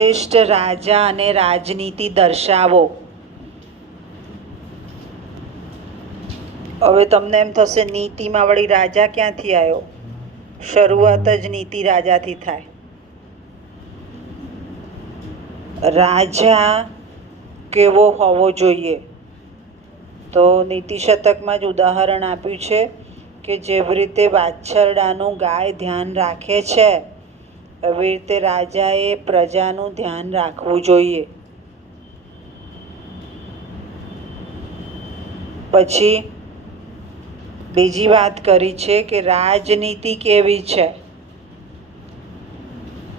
શ્રેષ્ઠ રાજા અને રાજનીતિ દર્શાવો. હવે તમને એમ થશે નીતિમાં વળી રાજા ક્યાંથી આવ્યો? શરૂઆત જ નીતિ રાજાથી થાય. રાજા કેવો હોવો જોઈએ? તો નીતિ શતકમાં જ ઉદાહરણ આપ્યું છે કે જેવી રીતે વાછરડાનું ગાય ધ્યાન રાખે છે એવી રીતે રાજાએ પ્રજાનું ધ્યાન રાખવું જોઈએ. પછી બીજી વાત કરી છે કે રાજનીતિ કેવી છે?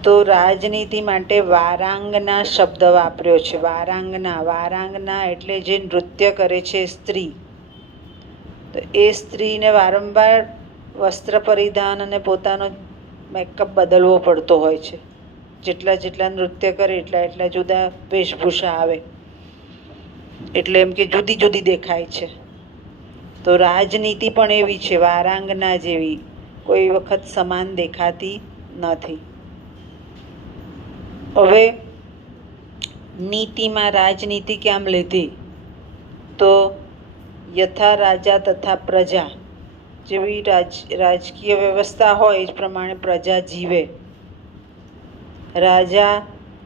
તો રાજનીતિ માટે વારાંગના શબ્દ વાપર્યો છે. વારાંગના એટલે જે નૃત્ય કરે છે સ્ત્રી. તો એ સ્ત્રીને વારંવાર વસ્ત્ર પરિધાન અને પોતાનો મેકઅપ બદલવો પડતો હોય છે. જેટલા નૃત્ય કરે એટલા જુદા વેશભૂષા આવે, એટલે એમ કે જુદી જુદી દેખાય છે. તો રાજનીતિ પણ એવી છે, વારાંગના જેવી, કોઈ વખત સમાન દેખાતી નથી. હવે નીતિમાં રાજનીતિ કેમ લીધી? તો યથા રાજા તથા પ્રજા, જેવી રાજકીય વ્યવસ્થા હોય એ જ પ્રમાણે પ્રજા જીવે. રાજા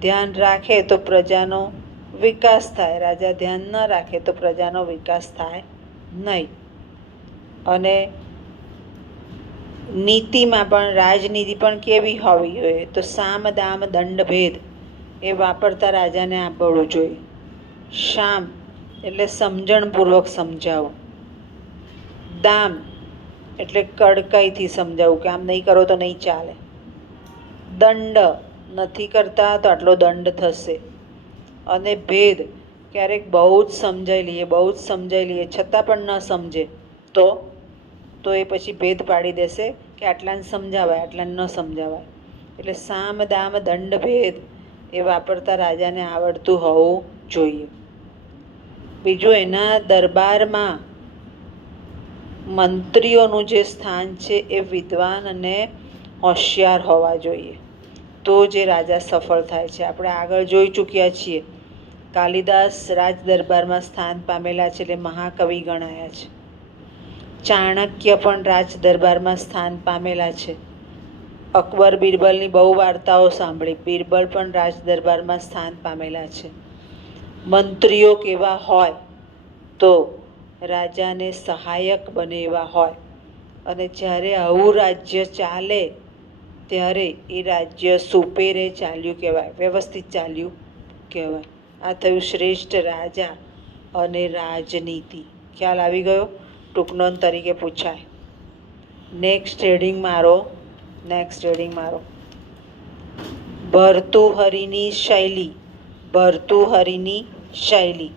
ધ્યાન રાખે તો પ્રજાનો વિકાસ થાય, રાજા ધ્યાન ન રાખે તો પ્રજાનો વિકાસ થાય નહીં. અને નીતિમાં પણ રાજનીતિ પણ કેવી હોવી જોઈએ? તો સામ દામ દંડ ભેદ એ વાપરતા રાજાને આવડવું જોઈએ. શામ એટલે સમજણપૂર્વક સમજાવવું. દામ એટલે કડકાઈથી સમજાવવું કે આમ નહીં કરો તો નહીં ચાલે. દંડ નથી કરતા તો આટલો દંડ થશે. અને ભેદ ક્યારેક બહુ જ સમજાઈ લઈએ છતાં પણ ન સમજે તો એ પછી ભેદ પાડી દેશે કે આટલાને સમજાવાય, આટલાને ન સમજાવાય. એટલે સામ દામ દંડ ભેદ એ વાપરતા રાજાને આવડતું હોવું જોઈએ. બીજું, એના દરબારમાં મંત્રીઓનું જે સ્થાન છે એ વિદ્વાન અને હોશિયાર હોવા જોઈએ. તો જે રાજા સફળ થાય છે. આપણે આગળ જોઈ ચૂક્યા છીએ, કાલિદાસ રાજ દરબારમાં સ્થાન પામેલા છે એટલે મહાકવિ ગણાયા છે. ચાણક્ય પણ રાજ દરબારમાં સ્થાન પામેલા છે. અકબર બિરબલની બહુ વાર્તાઓ સાંભળી, બિરબલ પણ રાજ દરબારમાં સ્થાન પામેલા છે. મંત્રીઓ કેવા હોય? તો રાજાને સહાયક બને એવા હોય. અને જ્યારે આવું રાજ્ય ચાલે ત્યારે એ રાજ્ય સુપેરે ચાલ્યું કહેવાય, વ્યવસ્થિત ચાલ્યું કહેવાય. આ થયું શ્રેષ્ઠ રાજા અને રાજનીતિ. ખ્યાલ આવી ગયો? ટૂંકનોંધ તરીકે પૂછાય. નેક્સ્ટ હેડિંગ મારો. ભર્તુહરિની શૈલી.